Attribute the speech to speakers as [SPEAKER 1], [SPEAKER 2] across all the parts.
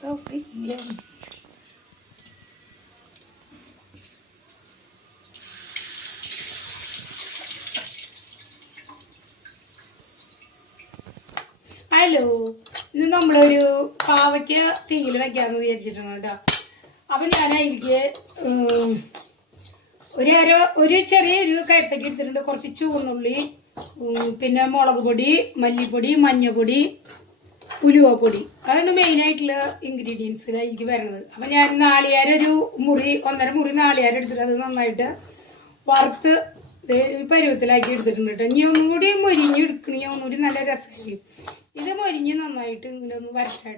[SPEAKER 1] ഇല്ല ഹലോ ഇന്ന് നമ്മളൊരു പാവയ്ക്ക തീയിൽ വയ്ക്കാമെന്ന് വിചാരിച്ചിട്ടുണ്ട് കേട്ടോ. അപ്പം ഞാൻ അതിലേക്ക് ഒരു അര ഒരു ചെറിയ ഒരു കയ്പയ്ക്ക് എടുത്തിട്ടുണ്ട്. കുറച്ച് ചുവന്നുള്ളി പിന്നെ മുളക് പൊടി മല്ലിപ്പൊടി മഞ്ഞപ്പൊടി ഉലുവപ്പൊടി അതാണ് ഇൻഗ്രീഡിയൻസ് അതിലേക്ക് വരുന്നത്. അപ്പം ഞാൻ നാളികേരം ഒരു മുറി ഒന്നര മുറി നാളികേരം എടുത്തിട്ട് അത് നന്നായിട്ട് വറുത്ത് പരുവത്തിലാക്കി എടുത്തിട്ടുണ്ട് കേട്ടോ ഇനി ഒന്നുകൂടി മൊരിഞ്ഞ് എടുക്കണമെങ്കിൽ ഒന്നുകൂടി നല്ല രസമായിരിക്കും ഇത് മൊരിഞ്ഞ് നന്നായിട്ട് ഇങ്ങനെ ഒന്ന് വരട്ടെ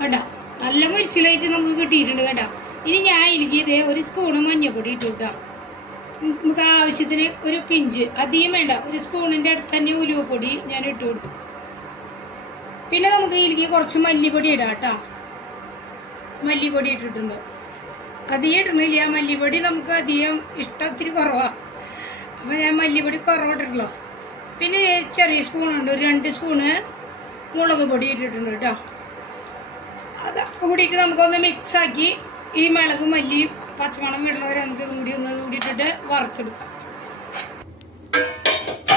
[SPEAKER 1] കേട്ടോ നല്ല മൊരിച്ചിലായിട്ട് നമുക്ക് കിട്ടിയിട്ടുണ്ട് കേട്ടോ ഇനി ഞാൻ എനിക്ക് ഇതേ ഒരു സ്പൂണ് മഞ്ഞപ്പൊടി ഇട്ടു കേട്ടോ നമുക്ക് ആവശ്യത്തിന് ഒരു പിഞ്ച് അധികം വേണ്ട. ഒരു സ്പൂണിന്റെ അടുത്ത് തന്നെ ഉലുവപ്പൊടി ഞാൻ ഇട്ട് കൊടുത്തു. പിന്നെ നമുക്ക് ഇതിലേക്ക് കുറച്ച് മല്ലിപ്പൊടി ഇടാം കേട്ടോ. മല്ലിപ്പൊടി ഇട്ടിട്ടുണ്ട്. അധികം ഇടണില്ല മല്ലിപ്പൊടി നമുക്ക് അധികം ഇഷ്ടം ഒത്തിരി കുറവാണ് അപ്പോൾ ഞാൻ മല്ലിപ്പൊടി കുറവിട്ടിട്ടുള്ളൂ പിന്നെ ചെറിയ സ്പൂണുണ്ട് ഒരു രണ്ട് സ്പൂണ് മുളക് പൊടി ഇട്ടിട്ടുണ്ട് കേട്ടോ. അത് കൂടിയിട്ട് നമുക്കൊന്ന് മിക്സാക്കി ഈ മിളക് മല്ലി പച്ചമണം ഇടുന്നവരെ നമുക്ക് കൂടി ഒന്ന് കൂടിയിട്ടിട്ട് വറുത്തെടുക്കാം.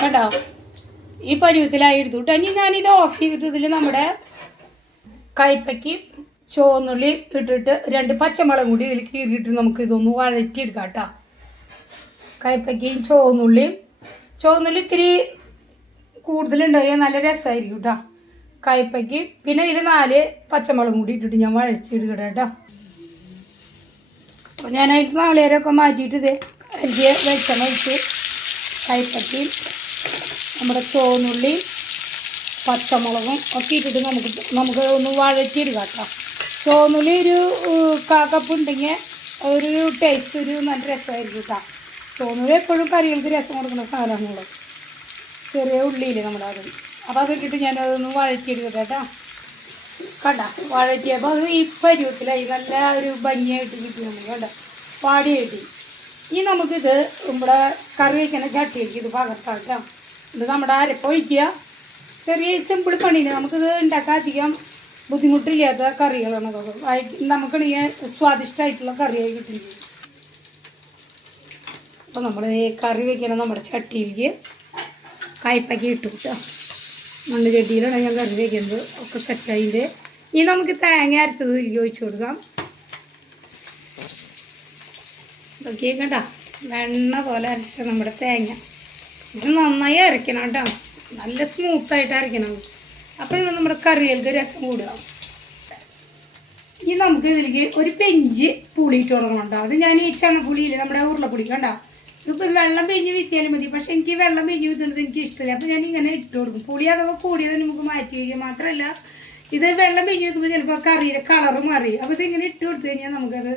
[SPEAKER 1] കേട്ടോ ഈ പരുവത്തിലായി എടുത്തു കേട്ടോ. ഇനി ഞാനിത് ഓഫ് ചെയ്തിട്ടതിൽ നമ്മുടെ കയ്പയ്ക്ക് ചുവന്നുള്ളി ഇട്ടിട്ട് രണ്ട് പച്ചമുളകും കൂടി ഇതിൽ കീറിയിട്ട് നമുക്ക് ഇതൊന്ന് വഴറ്റിയെടുക്കാം കേട്ടോ. കയ്പയ്ക്കയും ചുവന്നുള്ളിയും ചുവന്നുള്ളി ഇത്തിരി കൂടുതലുണ്ടായി നല്ല രസമായിരിക്കും കേട്ടോ. കയ്പയ്ക്ക് പിന്നെ ഇതിൽ നാല് പച്ചമുളകും കൂടി ഇട്ടിട്ട് ഞാൻ വഴറ്റിയെടുക്കട്ടെ കേട്ടോ. അപ്പോൾ ഞാൻ അതിൽ നാളികേരമൊക്കെ മാറ്റിയിട്ട് ഇത് അരിയെ വെളിച്ചെണ്ണ ഒഴിച്ച് കയ്പയ്ക്കയും നമ്മുടെ ചുവന്നുള്ളിയും പച്ചമുളകും ഒക്കെ ഇട്ടിട്ട് നമുക്ക് നമുക്ക് ഒന്ന് വഴറ്റിയെടുക്കാം കേട്ടോ. ചുവന്നുള്ളി ഒരു കാക്കപ്പ് ഉണ്ടെങ്കിൽ ഒരു ടേസ്റ്റ് ഒരു നല്ല രസമായിരിക്കും കേട്ടോ. ചുവന്നുള്ളി എപ്പോഴും കറികൾക്ക് രസം കൊടുക്കുന്ന സാധനമാണല്ലോ ചെറിയ ഉള്ളിയില്ലേ നമ്മുടെ അത്. അപ്പോൾ അതിട്ടിട്ട് ഞാൻ അതൊന്ന് വഴറ്റിയെടുക്കട്ടെ കേട്ടോ. കണ്ട വഴറ്റിയപ്പോൾ അത് ഈ പരുവത്തിലായി നല്ല ഒരു ഭംഗിയായിട്ട് കിട്ടി നമുക്ക് കേട്ടോ. പാടി കിട്ടി ഇനി നമുക്കിത് നമ്മുടെ കറി വയ്ക്കുന്ന ചട്ടിയിലേക്ക് ഇത് പകർത്താം ഇത് നമ്മുടെ അരപ്പ് ഒഴിക്കുക ചെറിയ സിമ്പിൾ പണിന് നമുക്കിത് ഉണ്ടാക്കാൻ അധികം ബുദ്ധിമുട്ടില്ലാത്ത കറികളാണ് നമുക്ക് സ്വാദിഷ്ടമായിട്ടുള്ള കറിയായി കിട്ടും അപ്പം അപ്പോൾ നമ്മൾ ഈ കറി വെക്കണം നമ്മുടെ ചട്ടിയിലേക്ക് കായ്പയ്ക്ക് ഇട്ടു കേട്ടോ മണ്ണ് ചട്ടിയിലാണ് ഞാൻ കറി വയ്ക്കുന്നത് ഒക്കെ സെറ്റായിന്റെ ഇനി നമുക്ക് തേങ്ങ അരച്ചത് ഇതിലേക്ക് ഒഴിച്ചു കൊടുക്കാം. ഇതൊക്കെ വെണ്ണ പോലെ അരച്ച നമ്മുടെ തേങ്ങ. ഇത് നന്നായി അരയ്ക്കണം കേട്ടോ. നല്ല സ്മൂത്തായിട്ട് അരയ്ക്കണം അപ്പോഴാണ് നമ്മുടെ കറികൾക്ക് രസം കൂടുക. ഇനി നമുക്ക് ഇതിലേക്ക് ഒരു പെഞ്ച് പുളിയിട്ട് തുടങ്ങണം കേട്ടോ. അത് ഞാൻ ഈ ചണപ്പുളിയില്ലേ നമ്മുടെ ഉരുളപ്പുളി കണ്ടോ? ഇപ്പം വെള്ളം പെഞ്ഞ് വിത്തിയാലും മതി. പക്ഷെ എനിക്ക് വെള്ളം പെഞ്ഞ് വിത്തുന്നത് എനിക്ക് ഇഷ്ടമില്ല. അപ്പം ഞാൻ ഇങ്ങനെ ഇട്ട് കൊടുക്കും. പുളി അഥവാ കൂടിയത് നമുക്ക് മാറ്റി വയ്ക്കുക മാത്രമല്ല ഇത് വെള്ളം പെഞ്ഞ് വെക്കുമ്പോൾ ചിലപ്പോൾ കറിയുടെ കളറ് മാറി. അപ്പോൾ ഇതിങ്ങനെ ഇട്ട് കൊടുത്തു കഴിഞ്ഞാൽ നമുക്കത്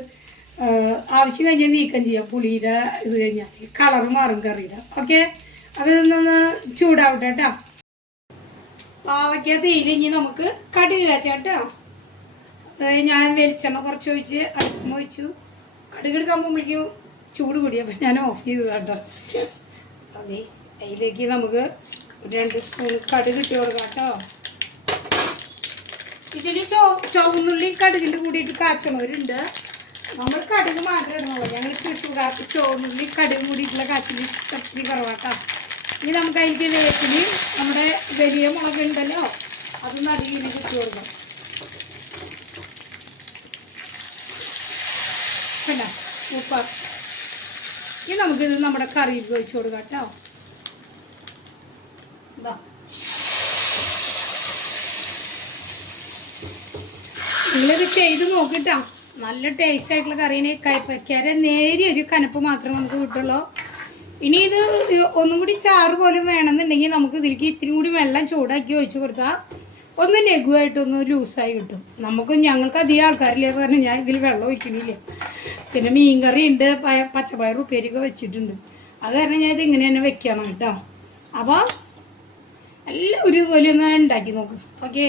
[SPEAKER 1] ആവശ്യം കഴിഞ്ഞാൽ നീക്കം ചെയ്യാം. പുളിയുടെ ഇത് കഴിഞ്ഞാൽ കളറ് മാറും കറിയുടെ. ഓക്കെ അത് ഇതൊന്ന് ചൂടാവട്ടെ കേട്ടോ. പാവയ്ക്ക തേയില ഇനി നമുക്ക് കടുക് അത് ഞാൻ വെളിച്ചെണ്ണ കുറച്ച് ഒഴിച്ച് അടുപ്പം ഒഴിച്ചു കടുക് എടുക്കാൻ പോകുമ്പോഴേക്കും ചൂട് കൂടി അപ്പം ഞാൻ ഓഫ് ചെയ്തു കേട്ടോ. അതെ അതിലേക്ക് നമുക്ക് രണ്ട് സ്പൂൺ കടുക് ഇട്ട് കൊടുക്കാം കേട്ടോ. ഇതിൽ ചോ ചുവന്നുള്ളിയും കടുകിന്റെ കൂടിയിട്ട് കാച്ചണവരുണ്ട്. നമ്മൾ കടുക് മാത്രമേ ഇടുന്നുള്ളൂ ഞങ്ങൾ തൃശ്ശൂർക്കാർക്ക് ചുവന്നുള്ളി കടുക് കൂടിയിട്ടുള്ള കാച്ചിൽ ഒത്തിരി കുറവാട്ടോ ഇനി നമുക്ക് അതിലേക്ക് വേപ്പിന് നമ്മുടെ വലിയ മുളക് ഉണ്ടല്ലോ അത് നടുകിന് ഇട്ട് കൊടുക്കാം. കണ്ട? ഉപ്പ. ഇനി നമുക്കിത് നമ്മുടെ കറിയിൽ ഒഴിച്ചു കൊടുക്കാം കേട്ടോ. നിങ്ങളിത് ചെയ്ത് നോക്കിട്ടാ. നല്ല ടേസ്റ്റ് ആയിട്ടുള്ള കറീനെ കയ്പയ്ക്കാരെ നേരിയ ഒരു കനപ്പ് മാത്രമേ നമുക്ക് കിട്ടുള്ളൂ. ഇനി ഇത് ഒന്നും കൂടി ചാറ് പോലും വേണമെന്നുണ്ടെങ്കിൽ നമുക്ക് ഇതിലേക്ക് ഇത്തിരി കൂടി വെള്ളം ചൂടാക്കി ഒഴിച്ചു കൊടുത്താൽ ഒന്ന് ലഘുവായിട്ടൊന്ന് ലൂസായി കിട്ടും. നമുക്ക് ഞങ്ങൾക്ക് അധികം ആൾക്കാരില്ല പറഞ്ഞാൽ ഞാൻ ഇതിൽ വെള്ളം ഒഴിക്കണില്ല. പിന്നെ മീൻ കറി ഉണ്ട് പയ പച്ചപ്പയർ ഉപ്പേരിയൊക്കെ വെച്ചിട്ടുണ്ട്. അത് കാരണം ഞാൻ ഇത് ഇങ്ങനെ തന്നെ വെക്കണം കേട്ടോ. അപ്പോൾ എല്ലാം ഒരുപോലെ ഒന്ന് ഉണ്ടാക്കി നോക്ക്. ഓക്കേ?